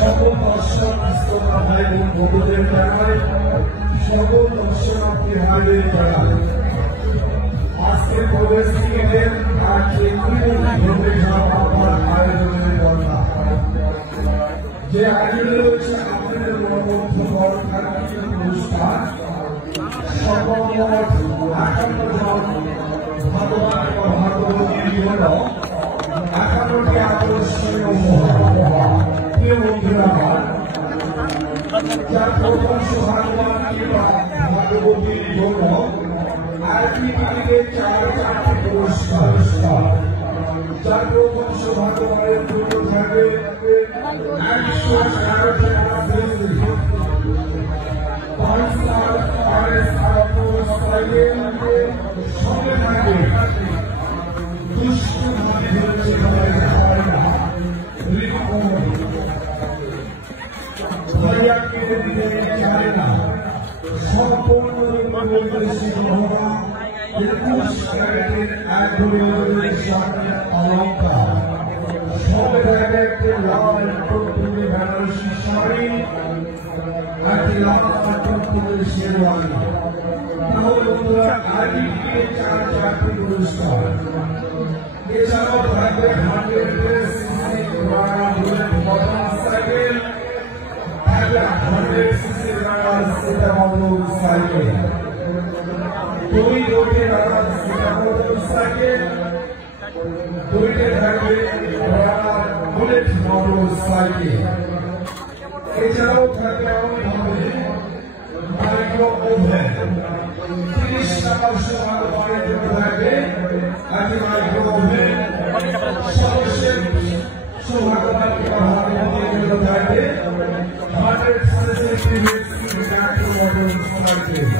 সকল দর্শক ভাই বোন বন্ধুদের জানাই, সকল দর্শনার্থী ভাইদের জানাই আজকে প্রবেশ টিকিটের আর আয়োজনের কথা যে আয়োজনে রয়েছে আপনাদের মনোমুগ্ধকর পুরস্কার সর্বমোট 58 জন ভগবান ও ভগবতীর জন্য 58টি আকর্ষণীয় মহাপ্রভা যার প্রথম সৌভাগ্যবান কিংবা ভগবতীর জন্য আরতি মালিকে 4টি পুরস্কার, যার প্রথম সৌভাগ্যবানের জন্য থাকবে 111টি আশ্রয় 5 স্টার সঙ্গে থাকবে দুষ্ট সম্পূর্ণ অলঙ্কার সঙ্গে থাকবে একটি লাল টুকটুকে বেনারসি শাড়ি, একটি লাল টুকটুকে শেরওয়ানি। তাহলে বন্ধুরা আগে 4টি পুরস্কার, এছাড়াও থাকবে 100cc মোটরসাইকেল, 100cc সাইকেল, 2টি মোটরসাইকেল, 2টি থাকবে বুলেট মোটরসাইকেল। এছাড়াও থাকবে মাইক্রো ওভেন, 30 টাকা সৌভাগ্যবানের জন্য থাকবে একটি মাইক্রো ওভেন। সর্বশেষ সৌভাগ্যবানকে জন্য থাকবে 100cc মোটরসাইকেল।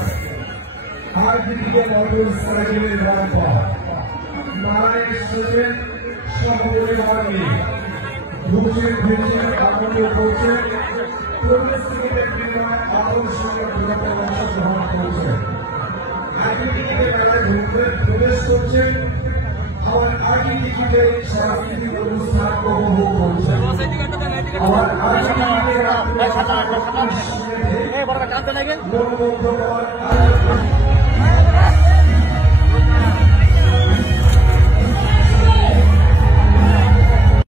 আর দিকে মোটরসাইকেলের রাখা নারায়ণ এসেছেন সপরিবার নিয়ে ঘুরছেন ফিরছেন আনন্দ করছেন, প্রবেশ টিকিটের বিনিময়ে আকর্ষণীয় বিনোদনে অংশগ্রহণ করছেন। আগে টিকিটে মেলায় ঘুরতেন প্রবেশ করছেন, আবার আগে টিকিটে সাংস্কৃতিক অনুষ্ঠান উপভোগ করছেন, আবার আগে টিকিটে মনোমুগ্ধকর